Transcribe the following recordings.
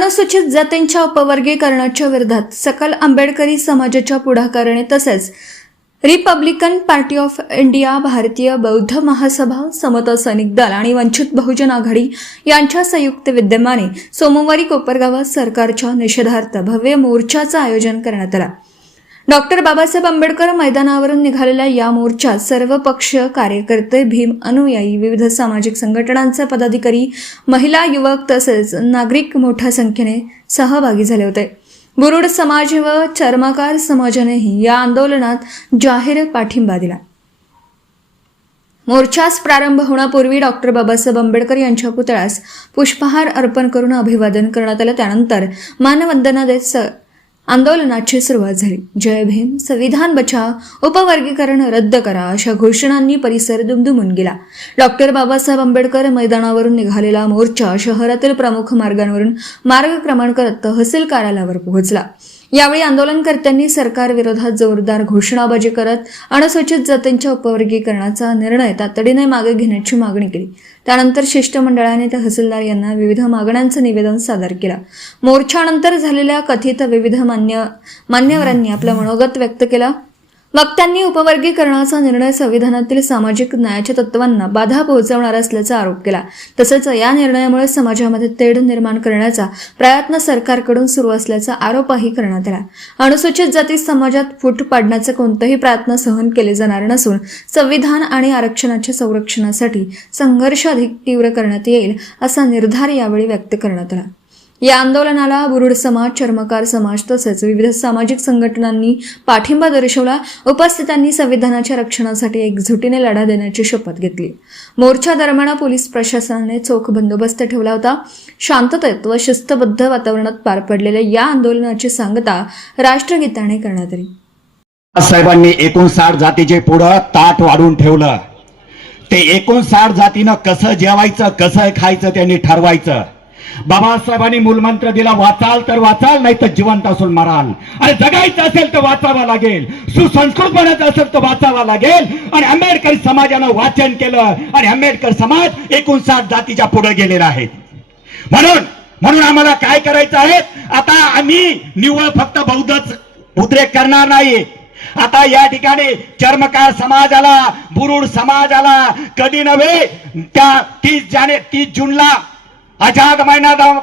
अनुसूचित जातींच्या उपवर्गीकरणाच्या विरोधात सकल आंबेडकरी समाजाच्या पुढाकाराने तसेच रिपब्लिकन पार्टी ऑफ इंडिया, भारतीय बौद्ध महासभा, समता सैनिक दल आणि वंचित बहुजन आघाडी यांच्या संयुक्त विद्यमाने सोमवारी कोपरगावात सरकारच्या निषेधार्थ भव्य मोर्चाचं आयोजन करण्यात आलं। डॉक्टर बाबासाहेब आंबेडकर मैदानावरून निघालेल्या या मोर्चात सर्व पक्षीय कार्यकर्ते, भीम अनुयायी, विविध सामाजिक संघटनांचे पदाधिकारी, महिला, युवक तसेच नागरिक मोठ्या संख्येने सहभागी झाले होते। बुरुड समाज व चर्मकार समाजानेही या आंदोलनात जाहीर पाठिंबा दिला। मोर्चास प्रारंभ होण्यापूर्वी डॉक्टर बाबासाहेब आंबेडकर यांच्या पुतळ्यास पुष्पहार अर्पण करून अभिवादन करण्यात आले। त्यानंतर मानवंदना देत आंदोलनाची सुरुवात झाली। जय भीम, संविधान बचाव, उपवर्गीकरण रद्द करा अशा घोषणांनी परिसर दुमदुमून गेला। डॉक्टर बाबासाहेब आंबेडकर मैदानावरून निघालेला मोर्चा शहरातील प्रमुख मार्गांवरून मार्गक्रमण करत तहसील कार्यालयावर पोहोचला। यावेळी आंदोलनकर्त्यांनी सरकार विरोधात जोरदार घोषणाबाजी करत अनुसूचित जातींच्या उपवर्गीकरणाचा निर्णय तातडीने मागे घेण्याची मागणी केली। त्यानंतर शिष्टमंडळाने तहसीलदार यांना विविध मागण्यांचं निवेदन सादर केलं। मोर्चानंतर झालेल्या कथित विविध मान्यवरांनी आपलं मनोगत व्यक्त केलं। वक्त्यांनी उपवर्गीकरणाचा निर्णय संविधानातील सामाजिक न्यायाच्या तत्वांना बाधा पोहोचवणारा असल्याचा आरोप केला। तसेच या निर्णयामुळे समाजामध्ये तेढ निर्माण करण्याचा प्रयत्न सरकारकडून सुरू असल्याचा आरोपही करण्यात आला। अनुसूचित जाती समाजात फूट पाडण्याचे कोणतेही प्रयत्न सहन केले जाणार नसून संविधान आणि आरक्षणाच्या संरक्षणासाठी संघर्ष अधिक तीव्र करण्यात येईल असा निर्धार यावेळी व्यक्त करण्यात आला। या आंदोलनाला बुरुड समाज, चर्मकार समाज तसेच विविध सामाजिक संघटनांनी पाठिंबा दर्शवला। उपस्थितांनी संविधानाच्या रक्षणासाठी एकजुटीने लढा देण्याची शपथ घेतली। मोर्चा दरम्यान पोलीस प्रशासनाने चोख बंदोबस्त ठेवला होता। शांततेत व शिस्तबद्ध वातावरणात पार पडलेल्या या आंदोलनाची सांगता राष्ट्रगीताने करण्यात आली। साहेबांनी 59 जातीचे पुढे ताट वाढून ठेवलं। ते 59 जातीनं कसं जेवायचं, कसं खायचं त्यांनी ठरवायचं। बाबासाहेबांनी मूलमंत्र दिला, वाचाल तर वाचाल, नाही तर जिवंत असून मराल। आणि जगायचं असेल तर वाचावं लागेल, सुसंस्कृत बनायचं असेल तर वाचावं लागेल। आणि आंबेडकर समाजानं वाचन केलं आणि आंबेडकर समाज 59 जातीच्या पुढे गेलेला आहे। म्हणून आम्हाला काय करायचं आहे, आता आम्ही निव्वळ फक्त बौद्धच उद्रेक करणार नाही। आता या ठिकाणी चर्मकार समाजाला, बुरुड समाजाला कधी नव्हे त्या 30 जूनला आझाद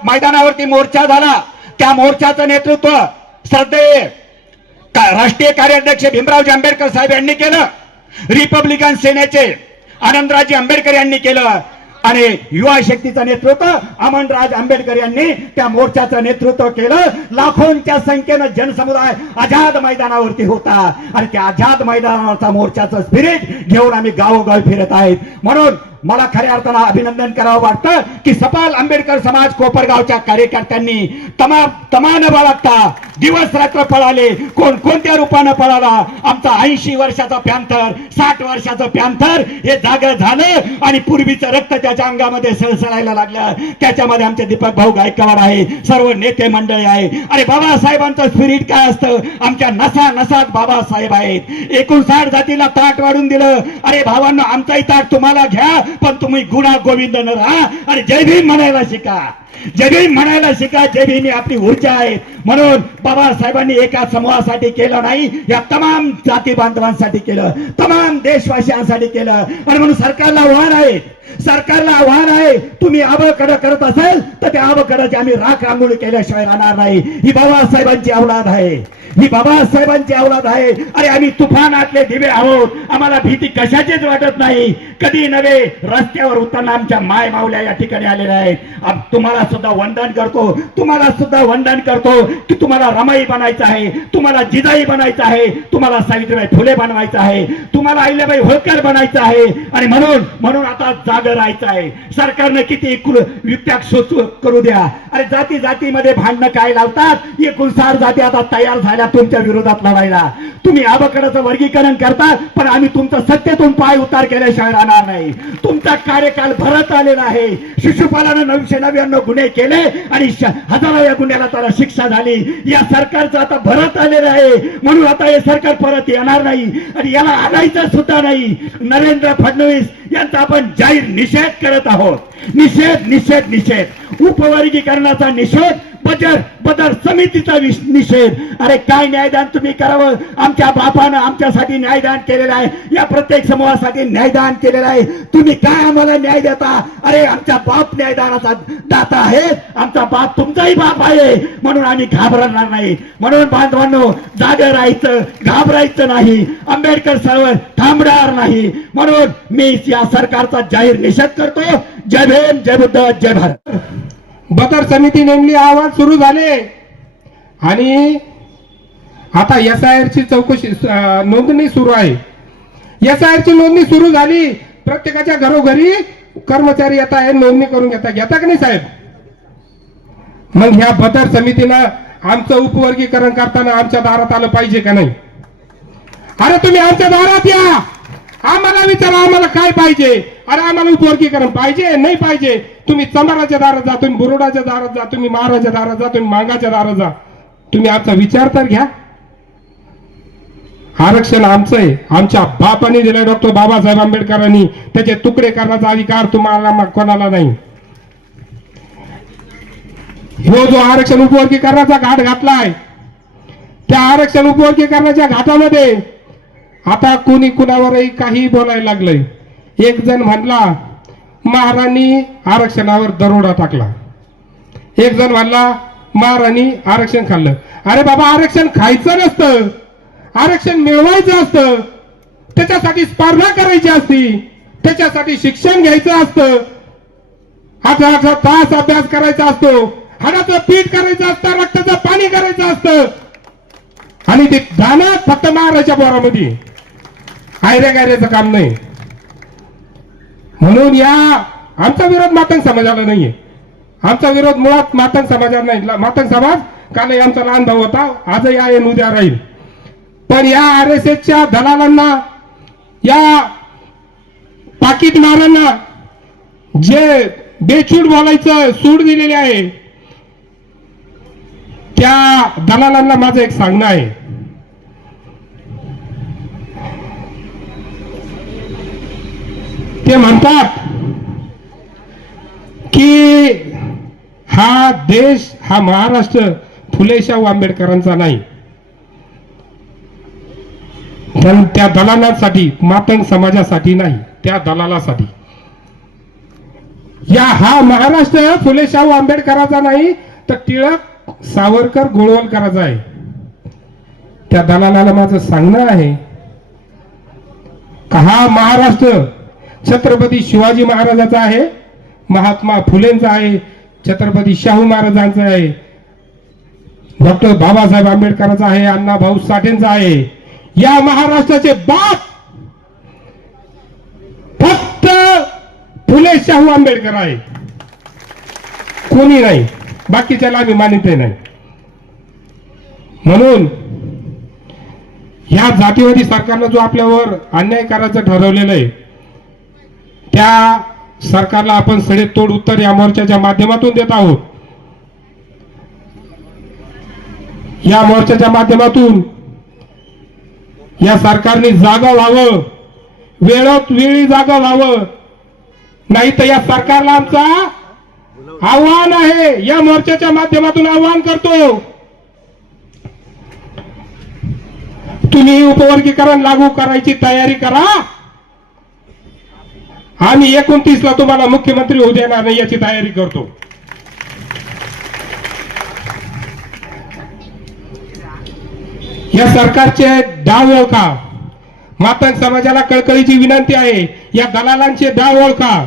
मैदानावरती मोर्चा झाला। त्या मोर्चाचं नेतृत्व श्रद्धेय राष्ट्रीय कार्याध्यक्ष भीमरावजी आंबेडकर साहेब यांनी केलं। रिपब्लिकन सेनेचे आनंदराजी आंबेडकर यांनी केलं आणि युवा शक्तीचं नेतृत्व अमनराज आंबेडकर यांनी त्या मोर्चाचं नेतृत्व केलं। लाखोंच्या संख्येनं जनसमुदाय आझाद मैदानावरती होता आणि त्या आझाद मैदानावरचा मोर्चाचं स्पिरिट घेऊन आम्ही गावोगाव फिरत आहेत। म्हणून मला खऱ्या अर्थानं अभिनंदन करावं वाटतं की सपाल आंबेडकर समाज कोपरगावच्या कार्यकर्त्यांनी तमान बाळगता दिवस रात्र पळाले। कोणत्या रूपानं पळाला, आमचा 80 वर्षाचा पॅन्थर, 60 वर्षाचं पॅन्थर हे जागं झालं आणि पूर्वीचं रक्त त्याच्या अंगामध्ये सळसळायला लागलं। त्याच्यामध्ये आमचे दीपक भाऊ गायकवाड आहे, सर्व नेते मंडळी आहे। अरे बाबासाहेबांचं स्पिरिट काय असतं, आमच्या नसात बाबासाहेब आहेत। 59 जातीला ताट वाढून दिलं। अरे भावांनो, आमचाही ताट तुम्हाला घ्या, पण तुम्ही गुणा गोविंद न राहा आणि जय भीम म्हणायला शिका। जय भीम म्हणायला शिका। जय भीम ही आपली ऊर्जा आहे। म्हणून बाबासाहेबांनी एका समूहासाठी केलं नाही, या तमाम जाती बांधवांसाठी केलं, तमाम देशवासियांसाठी केलं। आणि म्हणून सरकारला आव्हान आहे, तुम्ही आबकडं करत असेल तर त्या आबकडाची आम्ही राख रांगोळी केल्याशिवाय राहणार नाही। ही बाबासाहेबांची औलाद आहे, ही बाबासाहेबांची औलाद आहे। अरे आम्ही तुफानातले दिवे आहोत, आम्हाला भीती कशाचीच वाटत नाही। कधी नव्हे रस्त्यावर उतरणार आमच्या माय माऊल्या या ठिकाणी आलेल्या आहेत। तुम्हाला सुद्धा वंदन करतो की तुम्हाला रमाई बनायचं आहे, तुम्हाला जिजाई बनायचं आहे, तुम्हाला सावित्रीबाई फुले बनवायचं आहे, तुम्हाला अहिल्याबाई होळकर बनायचं आहे। आणि म्हणून आता जागं राहायचं आहे। सरकारने किती युक्त्या करू द्या। अरे जातीमध्ये भांडणं काय लावतात, 59 जाती आता तयार झाल्या तुमच्या विरोधात लढायला। तुम्ही आबकडाचं वर्गीकरण करता, पण आम्ही तुमचं सत्तेतून पाय उतार केल्याशिवाय राहणार नाही। तुमचा कार्यकाल भरत आलेला आहे। शिशुपालानं 999 गुन्हे केले आणि हजाराव्या गुन्ह्याला त्याला शिक्षा झाली। या सरकारचं आता भरत आलेलं आहे, म्हणून आता हे सरकार परत येणार नाही आणि याला आणायचं सुद्धा नाही। नरेंद्र फडणवीस यांचा आपण जाहीर निषेध करत आहोत। निषेध उपवर्गीकरणाचा निषेध, बदर समितीचा निषेध. अरे काय न्यायदान तुम्ही करावं. आमच्या बापानं आमच्यासाठी न्यायदान केलेलं आहे, या प्रत्येक समूहासाठी न्यायदान केलेलं आहे. तुम्ही काय आम्हाला न्याय देता. अरे आमचा बाप न्यायदानाचा दाता आहे, आमचा बाप तुमचाही बाप आहे, म्हणून आम्ही घाबरणार नाही. म्हणून बांधवांनो, जागे राहायचं, घाबरायचं नाही. आंबेडकर चळवळ थांबणार नाही. म्हणून मी या सरकारचा जाहीर निषेध करतो. जय भीम, जय बुद्ध, जय भारत. बदर समिती नेमली, अहवाल सुरू झाले आणि आता SIR ची चौकशी नोंदणी सुरू आहे. SIR ची नोंदणी सुरू झाली, प्रत्येकाच्या घरोघरी कर्मचारी येत आहे, नोंदणी करून घेता का नाही साहेब. मग ह्या बदर समितीनं आमचं उपवर्गीकरण करताना आमच्या दारात आलं पाहिजे का नाही. अरे तुम्ही आमच्या दारात या, आम्हाला विचारा आम्हाला काय पाहिजे. अरे आम्हाला उपवर्गीकरण पाहिजे नाही पाहिजे. तुम्ही चमाराच्या दारात जा, तुम्ही बुरुडाच्या दारात जा, तुम्ही महाराच्या दारात जा, तुम्ही मांगाच्या दारात जा. तुम्ही आमचा विचार तर घ्या. आरक्षण आमचं आहे, आमच्या बापांनी दिलंय, डॉक्टर बाबासाहेब आंबेडकरांनी. त्याचे तुकडे करण्याचा अधिकार तुम्हाला कोणाला नाही. हो जो आरक्षण उपवर्गीकरणाचा घाट घातलाय, त्या आरक्षण उपवर्गीकरणाच्या घाटामध्ये आता कोणी कुणावरही काही बोलायला लागलंय. एक जण म्हणला महाराणी आरक्षणावर दरोडा टाकला, एक जण म्हणला महाराणी आरक्षण खाल्लं. अरे बाबा, आरक्षण खायचं नसतं, आरक्षण मिळवायचं असतं, त्याच्यासाठी स्पर्धा करायची असती, त्याच्यासाठी शिक्षण घ्यायचं असतं, 8 तास अभ्यास करायचा असतो, हाडाचं पीठ करायचं असतं, रक्ताचं पाणी करायचं असतं. आणि ते दाना फक्त महाराच्या पोरामध्ये आयऱ्या गायऱ्याचं काम नाही. म्हणून या आमचा विरोध मातंग समाजाला नाहीये. आमचा विरोध मुळात मातंग समाजाला नाही. मातंग समाज कालही आमचा लहान भाऊ होता, आजही आहे, उद्या राहील. पण या RSSच्या दलालांना, या पाकिट मारांना जे बेछूट बोलायचं सूट दिलेली आहे, त्या दलालांना माझं एक सांगणं आहे. ते म्हणतात की हा देश, हा महाराष्ट्र फुले शाहू आंबेडकरांचा नाही. पण त्या दलालांसाठी, मातंग समाजासाठी नाही, त्या दलालासाठी. हा महाराष्ट्र फुले शाहू आंबेडकरांचा नाही, तर टिळक, सावरकर, गोळवलकरांचा आहे. त्या दलालाला माझं सांगणं आहे का हा महाराष्ट्र छत्रपती शिवाजी महाराजांचा आहे, महात्मा फुलेंचा आहे, छत्रपती शाहू महाराजांचा आहे, डॉक्टर बाबासाहेब आंबेडकरांचा आहे, अण्णाभाऊ साठेंचा आहे. या महाराष्ट्राचे बाप फक्त फुले शाहू आंबेडकर आहे, कोणी नाही. बाकीच्याला आम्ही मानित नाही. म्हणून ह्या जातीवादी सरकारनं जो आपल्यावर अन्याय करायचं ठरवलेलं आहे, त्या सरकारला आपण सडेतोड उत्तर या मोर्चाच्या माध्यमातून देत आहोत. या मोर्चाच्या माध्यमातून या सरकारने जागा व्हावं, वेळोत वेळी जागा व्हावं, नाही तर या सरकारला आमचा आव्हान आहे. या मोर्चाच्या माध्यमातून आव्हान करतो, तुम्ही उपवर्गीकरण लागू करायची तयारी करा. आम्ही 29 ला तुम्हाला मुख्यमंत्री होऊ देणार नाही याची तयारी करतो. या सरकारचे डाव ओळखा. मातंग समाजाला कळकळीची विनंती आहे, या दलालांचे डाव ओळखा.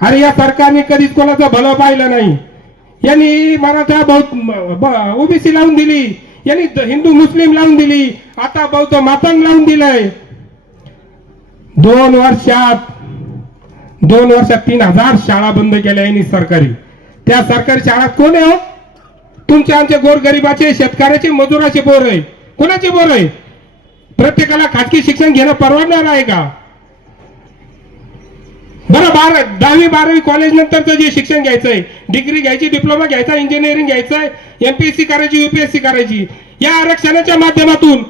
अरे या सरकारने कधीच कोणाचं भलं पाहिलं नाही. यांनी मराठा ओबीसी लावून दिली, यांनी हिंदू मुस्लिम लावून दिली, आता बौद्ध मातंग लावून दिलंय. 2 वर्षात 3000 शाळा बंद केल्या यांनी सरकारी. त्या सरकारी शाळात कोण आहे हो? तुमच्या आमच्या गोरगरिबाचे, शेतकऱ्याचे, मजुराचे पोर आहे. कोणाचे पोर आहे? प्रत्येकाला खाजगी शिक्षण घेणं परवडणार आहे का? बरं 10वी 12वी कॉलेज नंतरचं जे शिक्षण घ्यायचंय, डिग्री घ्यायची, डिप्लोमा घ्यायचा, इंजिनिअरिंग घ्यायचंय, MPSC करायची, UPSC करायची, या आरक्षणाच्या माध्यमातून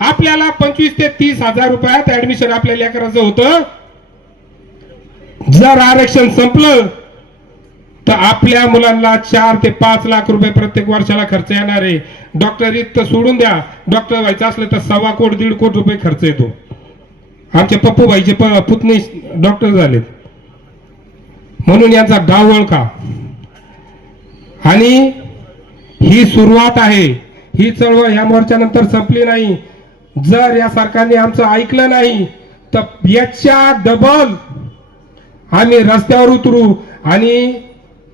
आपल्याला 25 ते 30 हजार रुपयात ऍडमिशन आपल्या लेकराचं होतं. जर आरक्षण संपलं तर आपल्या मुलांना 4 ते 5 लाख रुपये प्रत्येक वर्षाला खर्च येणार आहे. डॉक्टर तर सोडून द्या, डॉक्टर व्हायचं असलं तर 1.25 कोटी 1.5 कोटी रुपये खर्च येतो. आमचे पप्पू भाईचे पुतणे डॉक्टर झाले, म्हणून यांचा गाव ओळखा. आणि ही सुरुवात आहे, ही चळवळ ह्या मोर्चानंतर संपली नाही. जर या सरकारने आमचं ऐकलं नाही तर याच्या डबल आम्ही रस्त्यावर उतरू. आणि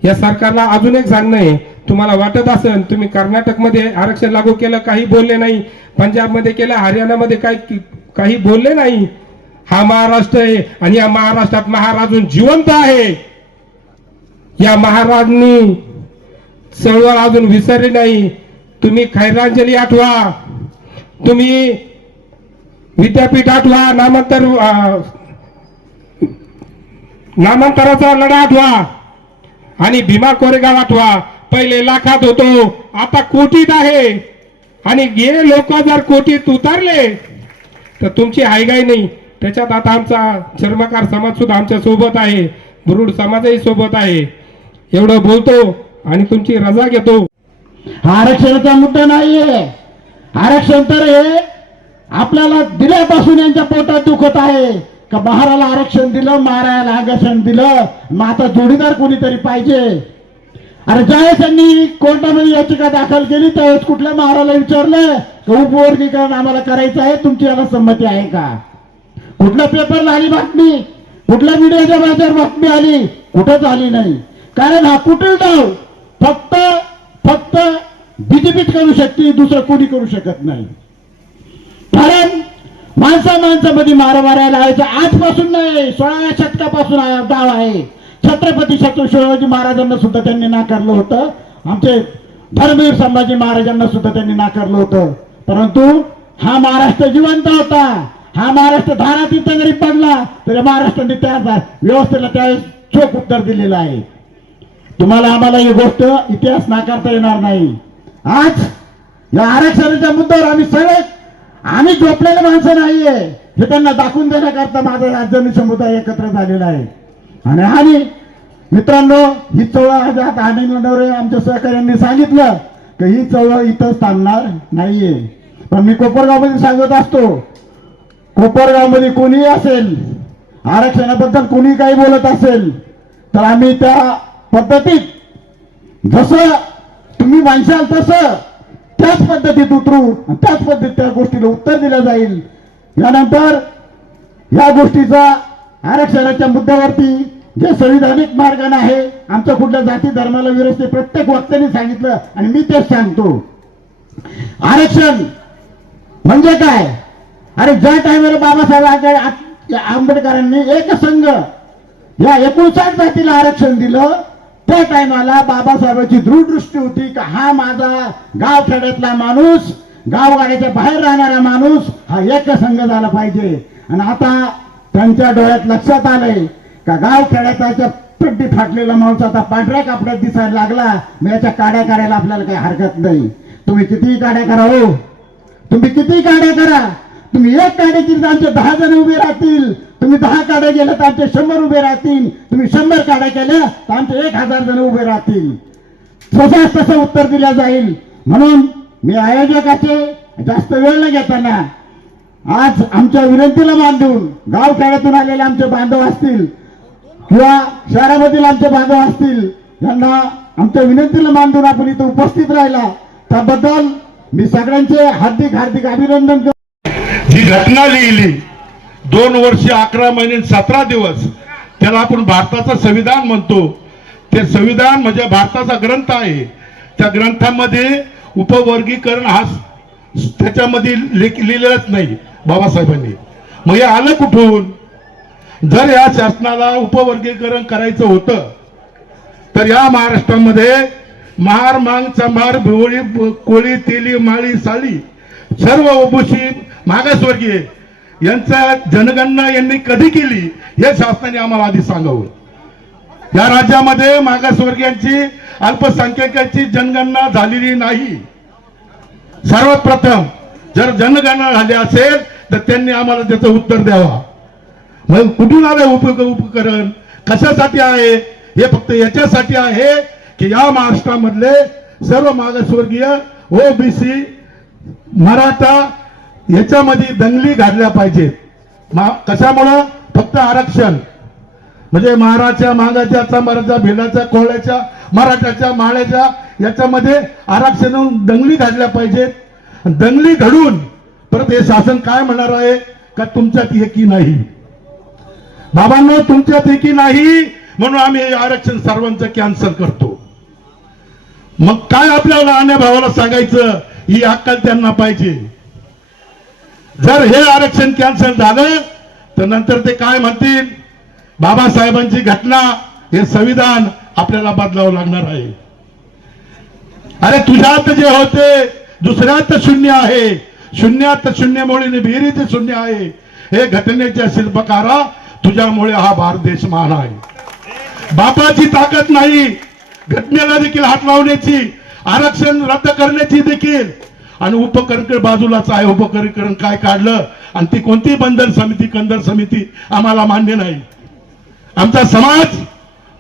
या सरकारला अजून एक सांगणं आहे, तुम्हाला वाटत असेल तुम्ही कर्नाटकमध्ये आरक्षण लागू केलं, काही बोलले नाही, पंजाबमध्ये केलं, हरियाणामध्ये काही बोलले नाही. हा महाराष्ट्र आहे आणि या महाराष्ट्रात महाराज अजून जिवंत आहे. या महाराजांनी चळवळ अजून विसरली नाही. तुम्ही खैरांजली आठवा, तुम्ही विद्यापीठ आठवा, नामांतराचा लढा आठवा आणि भीमा कोरेगाव आठवा. पहिले लाखात होतो, आता कोटीत आहे. आणि हे लोक जर कोटीत उतरले तर तुमची हायगाई नाही. त्याच्यात आता आमचा चर्मकार समाज सुद्धा आमच्या सोबत आहे, बुरुड समाजही सोबत आहे. एवढं बोलतो आणि तुमची रजा घेतो. हा आरक्षणाचा मुद्दा नाहीये. आरक्षण तर हे आपल्याला दिल्यापासून यांच्या पोटात दुखत आहे का महाराला आरक्षण दिलं, महाराला आरक्षण दिलं, मग आता जोडीदार कोणीतरी पाहिजे. अरे ज्यावेळेस त्यांनी कोर्टामध्ये याचिका दाखल केली त्यावेळेस कुठल्या महाराला विचारलं का उपवर्गीकरण आम्हाला करायचं आहे, तुमची याला संमती आहे का? कुठल्या पेपरला आली बातमी, कुठल्या मीडियाच्या बाजार बातमी आली? कुठंच आली नाही. कारण हा कुठे डाव फक्त बीजेपीच करू शकते, दुसरं कोणी करू शकत नाही. कारण माणसामध्ये मारामाऱ्या लावायचा आजपासून नाही, 16व्या शतकापासून डाव आहे. छत्रपती शिवाजी महाराजांना सुद्धा त्यांनी नाकारलं होतं, आमचे धर्मवीर संभाजी महाराजांना सुद्धा त्यांनी नाकारलं होतं. परंतु हा महाराष्ट्र जिवंत होता. हा महाराष्ट्र धारातीत जरी पडला तरी महाराष्ट्राने त्या व्यवस्थेला त्यावेळेस चोख उत्तर दिलेलं आहे. तुम्हाला आम्हाला ही गोष्ट इतिहास नाकारता येणार नाही. आज या आरक्षणाच्या मुद्द्यावर आम्ही झोपलेले माणसं नाहीये हे त्यांना दाखवून देण्याकरता माझा राज्याने समुदाय एकत्र झालेला आहे. आणि मित्रांनो, ही चळवळ आमच्या सहकार्यांनी सांगितलं की ही चळवळ इथंच थांबणार नाहीये. पण मी कोपरगावमध्ये सांगत असतो, कोपरगावमध्ये कोणीही असेल, आरक्षणाबद्दल कोणी काही बोलत असेल तर आम्ही त्या पद्धतीत जसं तुम्ही मानशाल तसं त्याच पद्धतीत उतरू आणि त्याच पद्धतीत त्या गोष्टीला उत्तर दिलं जाईल. यानंतर या गोष्टीचा आरक्षणाच्या मुद्द्यावरती जे संविधानिक मार्गाने आहे, आमच्या कुठल्या जाती धर्माला विरोध प्रत्येक वक्त्याने सांगितलं आणि मी तेच सांगतो. आरक्षण म्हणजे काय? अरे ज्या टायमाला बाबासाहेब आंबेडकरांनी एकसंघ या 59 जातीला आरक्षण दिलं त्या टायमाला बाबासाहेबांची दृढ दृष्टी होती की हा माझा गावखेड्यातला माणूस, गावगाड्याच्या बाहेर राहणारा माणूस हा एकसंघ झाला पाहिजे. आणि आता त्यांच्या डोळ्यात लक्षात आलंय का गावखेड्याच्या पट्टी फाटलेला माणूस आता पांढऱ्या कापड्यात दिसायला लागला, मग याच्या काड्या करायला आपल्याला काही हरकत नाही. तुम्ही कितीही काड्या करा, हो तुम्ही कितीही काड्या करा, तुम्ही एक काड्या केली तर आमचे 10 जण उभे राहतील, तुम्ही 10 काड्या गेल्या तर आमचे 100 उभे राहतील, तुम्ही 100 काड्या केल्या तर आमचे 1000 जण उभे राहतील. तसं उत्तर दिलं जाईल. म्हणून मी आयोजकाचे जास्त वेळ न घेताना आज आमच्या विनंतीला मान देऊन गावखेड्यातून आलेले आमचे बांधव असतील किंवा शहरामधील आमचे बांधव असतील, यांना आमच्या विनंतीला मान देऊन आपण इथे उपस्थित राहिला त्याबद्दल मी सगळ्यांचे हार्दिक अभिनंदन करतो. जी घटना लिहिली 2 वर्ष 11 महिने 17 दिवस, त्याला आपण भारताचं संविधान म्हणतो. ते संविधान म्हणजे भारताचा ग्रंथ आहे. त्या ग्रंथामध्ये उपवर्गीकरण हा त्याच्यामध्ये लिहिलेलंच नाही बाबासाहेबांनी. मग हे आलं कुठून? जर या शासनाला उपवर्गीकरण करायचं होतं तर या महाराष्ट्रामध्ये महार, मांग, चंभार, भिवळी, कोळी, तेली, माळी, साळी सर्व ओबीसी मागासवर्गीय यांचा जनगणना यांनी कधी केली हे शासनाने आम्हाला आधी सांगावं. या राज्यामध्ये मागासवर्गीयांची, अल्पसंख्याकांची जनगणना झालेली नाही. सर्वात प्रथम जर जनगणना झाली असेल तर त्यांनी आम्हाला त्याचं उत्तर द्यावा. मग कुठून आलं उपकरण, कशासाठी आहे हे फक्त याच्यासाठी आहे की या महाराष्ट्रामधले सर्व मागासवर्गीय, ओबीसी, मराठा याच्यामध्ये दंगली घातल्या पाहिजेत. कशामुळं? फक्त आरक्षण म्हणजे महाराच्या, मागाच्या, मराठा, भिलाच्या, कोळ्याच्या, मराठाच्या, माळ्याच्या याच्यामध्ये आरक्षण दंगली घातल्या पाहिजेत. दंगली घडून परत हे शासन काय म्हणणार आहे का तुमच्यात एकी नाही. बाबांनो, तुमच्यात एकी नाही म्हणून आम्ही हे आरक्षण सर्वांचं कॅन्सल करतो. मग काय आपल्याला अन्य भावाला सांगायचं, ही अक्कल त्यांना पाहिजे. जर हे आरक्षण कॅन्सल झालं तर नंतर ते काय म्हणतील, बाबासाहेबांची घटना, हे संविधान आपल्याला बदलावं लागणार आहे. अरे तुझ्यात जे होते दुसऱ्यात शून्य आहे, शून्यात शून्यमुळे विहिरीत शून्य आहे. हे घटनेच्या शिल्पकारा, तुझ्यामुळे हा भारत देश महान आहे. बापाची ताकद नाही घटनेला देखील हात लावण्याची, आरक्षण रद्द करण्याची देखील. आणि उपकरण बाजूलाच आहे. उपकरण काय काढलं आणि ती कोणती बंधन समिती, कंदर समिती आम्हाला मान्य नाही. आमचा समाज,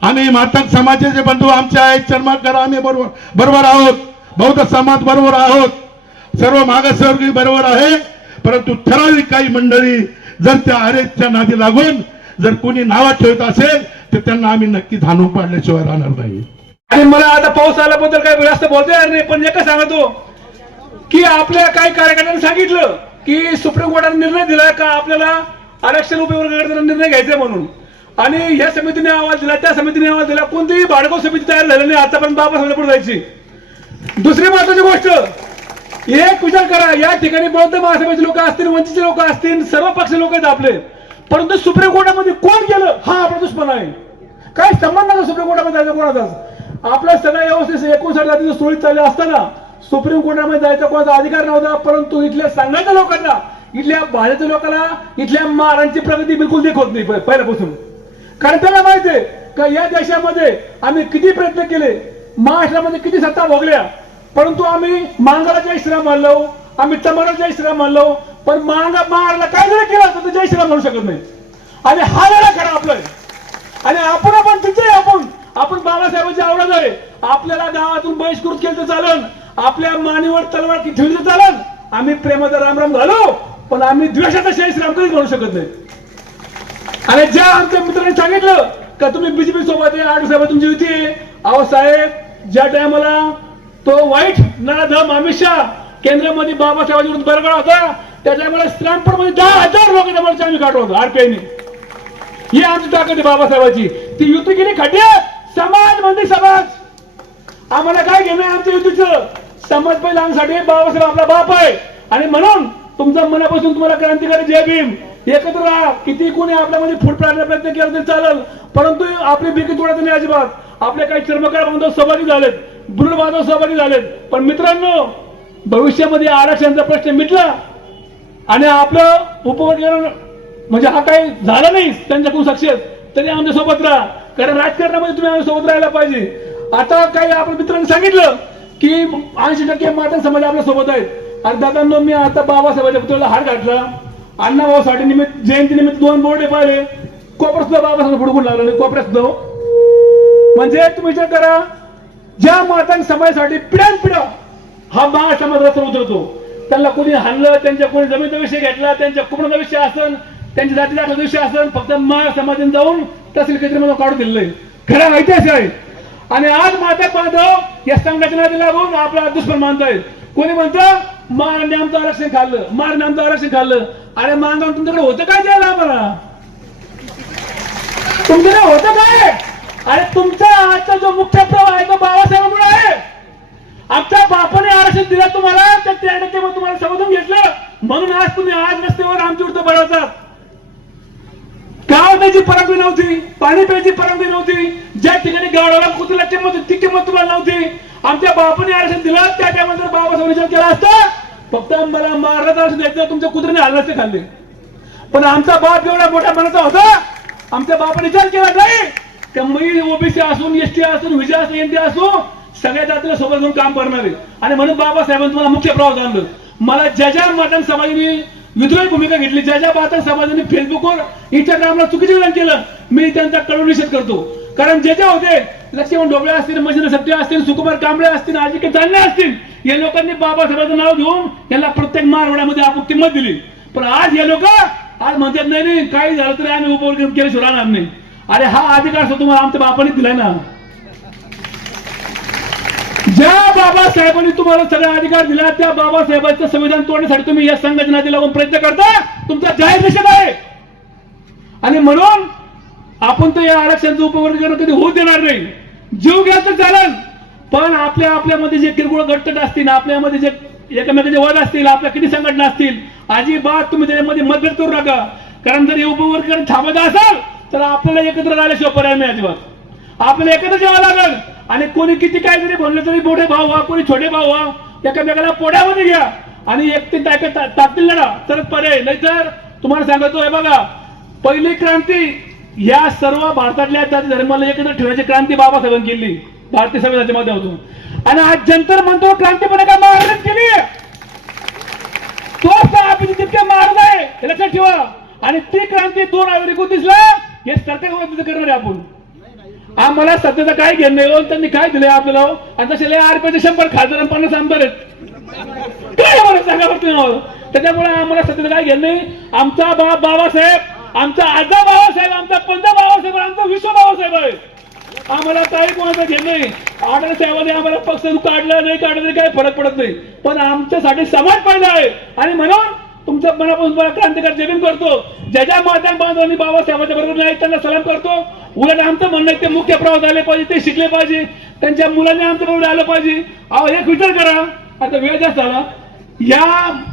आम्ही मातंग समाजाचे बंधू आमचे आहेत, चर्मकार आम्ही बरोबर आहोत, बौद्ध समाज बरोबर आहोत, सर्व मागासवर्गीय बरोबर आहे. परंतु ठराविक काही मंडळी जर त्या अरेच्या नादी लागून जर कोणी नावा ठेवत असेल तर त्यांना आम्ही नक्की धानू पाडल्याशिवाय राहणार नाही. आणि मला आता पाऊस आल्याबद्दल काही जास्त बोलता येणार नाही, पण एकच सांगतो की आपल्या काही कार्यकर्त्यांनी सांगितलं की सुप्रीम कोर्टाने निर्णय दिला का आपल्याला आरक्षण उपयोग निर्णय घ्यायचा म्हणून. आणि या समितीने अहवाल दिला, त्या समितीने अहवाल दिला, कोणतीही भाडगाव समिती तयार झाली नाही आतापर्यंत बाबासाहेबांच्या पुढे जायची. दुसरी महत्वाची गोष्ट, एक विचार करा, या ठिकाणी बौद्ध महासभेचे लोक असतील, वंचितचे लोक असतील, सर्व पक्ष लोक आहेत आपले, परंतु सुप्रीम कोर्टामध्ये कोण गेलं हा आपला दुश्मन आहे. काय संबंध नाही सुप्रीम कोर्टामध्ये जायचं कोणाचाच. आपल्या सगळ्या व्यवस्थेत 59 जातीचं सुरळीत चालले असताना सुप्रीम कोर्टामध्ये जायचा कोणाचा अधिकार नव्हता. परंतु इथल्या संघाच्या लोकांना, इथल्या भाजपच्या लोकांना इथल्या महारांची प्रगती बिलकुल देखत नाही पहिल्यापासून. कारण त्याला माहिती आहे का या देशामध्ये आम्ही किती प्रयत्न केले, महाराष्ट्रामध्ये किती सत्ता भोगल्या, परंतु आम्ही मांगाला जय श्रीराम म्हणलो, आम्ही तमाला जय श्रीराम म्हणलो, पण महाराला काय जरी केलं तर जय श्रीराम म्हणू शकत नाही. आणि हा लढा खरा आपला आहे. आणि आपण तिथे आपण बाबासाहेबांची आवडत आहे. आपल्याला गावातून बहिष्कृत केलं तर चालन, आपल्या मानेवर तलवार ठेवली तर चालन, आम्ही प्रेमाचा रामराम घालू, पण आम्ही द्वेषाचा जय श्रीराम कधीच म्हणू शकत नाही. आणि ज्या आमच्या मित्रांनी सांगितलं का तुम्ही बीजेपी सोबत आहे, आठ साहेब तुमची युती आहे, अहो साहेब, ज्या टायमाला तो वाईट नराधम अमित शहा केंद्रामध्ये बाबासाहेबांच्या विरुद्ध बरगळा होता, त्या टायमाला श्रामपूरमध्ये 10,000 लोकांच्या मोर्चा आम्ही काढलो होतो आरपीआयने. ही आमची ताकद आहे बाबासाहेबांची. ती युती केली खड्ड्यात, समाज म्हणजे समाज, आम्हाला काय घेणं आमच्या युतीचं. समाज पहिला आमच्यासाठी बाबासाहेब आपला बाप आहे. आणि म्हणून तुमच्या मनापासून तुम्हाला क्रांतिकारी जय भीम. एकत्र राहा. किती कोणी आपल्यामध्ये फूट पाडण्याचा प्रयत्न केला तरी चालेल, परंतु आपली भीती तोडायचं नाही अजिबात. आपले काही चर्मकार बांधव सहभागी झालेत, ब्रुड बांधव सहभागी झालेत, पण मित्रांनो भविष्यामध्ये आरक्षणाचा प्रश्न मिटला आणि आपलं उपवर्गीकरण म्हणजे हा काही झाला नाही त्यांच्याकडून सक्सेस, तरी आमच्या सोबत राहा. कारण राजकारणामध्ये तुम्ही आमच्या सोबत राहायला पाहिजे. आता काही आपल्या मित्रांनी सांगितलं की 80% माता समाज आपल्या सोबत आहेत. आणि दादांनो, मी आता बाबासाहेबांच्या पुतळ्याला हार घातला, अण्णाभाऊ साठे निमित्त जयंती निमित्त 2 बोर्डे पाहिले, कोपऱ्यात सुद्धा बाबासाहेब फुडकून लागले, कोपऱ्यात सुद्धा. म्हणजे तुम्ही विचार करा, ज्या माता समाजासाठी पिढ्यानपिढ्या हा महाराज समाज रस्त्यावर उतरतो, त्यांना कोणी हाणलं, त्यांच्या कोणी जमिनीचा विषय घेतला, त्यांच्या कुटुंबाचा विषय असेल, त्यांच्या जाती दाखल्याचा विषय असेल, फक्त महाराज समाजाने जाऊन तहसील केंद्रामध्ये काढून दिलेलं आहे. खरं ऐतिहासिक आहे. आणि आज माता बांधव या संघटना लागून आपला दुश्मन मानतायत. कोणी म्हणतं महाराजांनी आमचं आरक्षण खाल्लं, महाराजांनी आमचं आरक्षण खाल्लं. अरे मानगाव तुमच्याकडे होतं काय द्यायला आम्हाला? तुमच्याकडे होतं काय? अरे तुमचा आजचा जो मुख्य प्रवाह आहे तो बाबासाहेबांमुळे आहे. आमच्या बापाने आरक्षण दिलं तुम्हाला, तर त्या टक्के तुम्हाला समजून घेतलं, म्हणून आज तुम्ही आज रस्त्यावर आमच्या विरुद्ध बळवतात. गाव त्याची परवानगी नव्हती, पाणी प्यायची परवानगी नव्हती, ज्या ठिकाणी गावाला कुत्र्याला किंमत ती किंमत तुम्हाला नव्हती. आमच्या बापाने आरक्षण दिलं, त्या टायमाला बाबासाहेब विचार केला असता, फक्त मला महाराज आरक्षण द्यायचं, तुमच्या कुत्र्याने हल्ला असते खाल्ले. पण आमचा बाप एवढा मोठ्या मनाचा होता, आमच्या बापाने विचार केला नाही की मी ओबीसी असून, एसटी असून, विजय असून, एनटी असो, सगळ्या जातीला सोबत घेऊन काम करणारे. आणि म्हणून बाबासाहेबांनी तुम्हाला मुख्य प्रवास आणलं. मला ज्या ज्या मातंग समाजाने विद्रोही भूमिका घेतली, ज्या ज्या मातंग समाजाने फेसबुकवर, इंस्टाग्रामला चुकीचे विधान केलं, मी त्यांचा कळून निषेध करतो. कारण जे होते लक्ष्मण ढोबळे असतील, मशिन सट्टे असतील, सुकुमार कांबळे असतील, अजिंक्य चांदणे असतील, या लोकांनी बाबासाहेबांचं नाव घेऊन यांना प्रत्येक मारवाड्यामध्ये आपण किंमत दिली. पण आज हे लोक आज म्हणतात नाही नाही काही झालं तरी आम्ही उपवर्गीकरण केल्याशिवाय राहणार नाही. अरे हा अधिकार तुम्हाला आमच्या बापाने दिलाय ना. ज्या बाबासाहेबांनी तुम्हाला सगळा अधिकार दिला त्या बाबासाहेबांचं संविधान तोडण्यासाठी तुम्ही या संघटनातील लागून प्रयत्न करता, तुमचा जाहीर निषेध आहे. आणि म्हणून आपण तर या आरक्षणाचं उपवर्गीकरण कधी होऊ देणार नाही. जीव घ्या तर चालेल, पण आपल्यामध्ये जे किरकोळ गटतट असतील, आपल्यामध्ये जे एकमेकांचे वाद असतील, आपल्या किती संघटना असतील, अजिबात तुम्ही त्याच्यामध्ये मतभेद करू नका. कारण जर हे उपवर्गीकरण थांबत असेल तर आपल्याला एकत्र राहिल्याशिवाय पर्याय नाही. अजिबात आपल्याला एकत्र जेवावं लागेल. आणि कोणी किती काय जरी बोललं तरी मोठे भाऊ व्हा, कोणी छोटे भाऊ व्हा, एकामेकाला पोड्यामध्ये घ्या आणि एकटी ताकदील लढा तरच पर्याय. नाहीतर तुम्हाला सांगतोय बघा, पहिली क्रांती या सर्व भारतातल्या जाती धर्माला एकत्र ठेवण्याची क्रांती बाबासाहेबांनी केली भारतीय संविधानाच्या माध्यमातून. आणि आज जंतर म्हणतो क्रांतीपणे का महाराजांनी केली, तो आपण तितके महाराज आहे हे लक्षात ठेवा. आणि ती क्रांती 2 ऑगस्ट 1929ला हे सरकार करणार आहे. आपण आम्हाला सत्तेचं काय घेणं नाही. त्यांनी काय दिलंय आपल्याला, आणि तसे लय आरपीचे 100 खासदार आणि 50 आमदार आहेत. काय मला सांगा बघतो. त्याच्यामुळे आम्हाला सत्तेचं काय घेणं नाही. आमचा बाप बाबासाहेब, आमचा आजा बाबासाहेब, आमचा पंजा बाबासाहेब, आमचा विश्व बाबासाहेब आहे. आम्हाला काही कोणाचं घेणं नाही. आढळ साहेबांनी आम्हाला पक्ष काढलं नाही काढलं काही फरक पडत नाही, पण आमच्यासाठी समाज पाहिजे आहे. आणि म्हणून तुमच्या मनापासून क्रांतिकारी जमीन करतो. ज्या माध्यम बांधवांनी बाबासाहेबांच्या बरोबर नाही त्यांना सलाम करतो. उलट आमचं म्हणणं आहे ते मुख्य प्रवास आले पाहिजे, ते शिकले पाहिजे, त्यांच्या मुलांनी आमच्या बरोबर आलं पाहिजे. एक विचार करा, आता वेळ जास्त झाला. या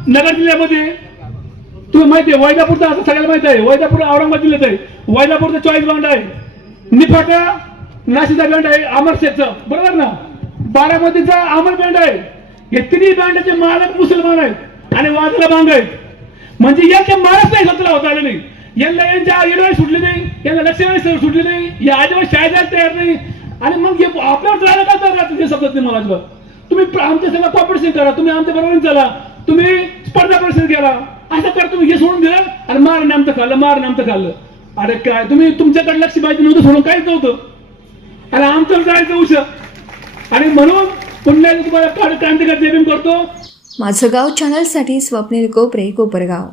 नगर जिल्ह्यामध्ये तुम्ही माहिती आहे वैजापूरचा असं सगळ्याला माहिती आहे. वैजापूर औरंगाबाद जिल्ह्यात आहे. वैजापूरचा चॉईस बँड आहे, निफाटा नाशिकचा बँड आहे, अमरशेखचं बरोबर ना, बारामतीचा अमर बँड आहे. हे तिन्ही बँडाचे मालक मुसलमान आहेत आणि वाजाला बांग आहेत. म्हणजे यांचे मालक नाही सत्तेला होता आले नाही. यांना यांच्या येडवाई सुटली नाही, यांना लक्षवाई सुटली नाही, या आदिवासी शाळेला तयार नाही. आणि मग आपल्यावर राहिलं का तर ते समजत नाही मला. तुम्ही आमच्या सगळं कॉम्पिटिशन करा, तुम्ही आमच्या बरोबर चला, तुम्ही स्पर्धा परीक्षण केला, असं कर. तुम्ही हे सोडून दिलं आणि मारणे आमचं खाल्लं, मारणे आमचं खाल्लं. अरे काय तुम्ही तुमच्याकडे लक्ष पाहिजे नव्हतं, सोडून काहीच नव्हतं आणि आमचं जायचं उशीर. आणि म्हणून पुन्हा तुम्हाला क्रांतिकारी जमीन करतो. माझं गाव चॅनलसाठी स्वप्नील कोपरे, कोपरगाव.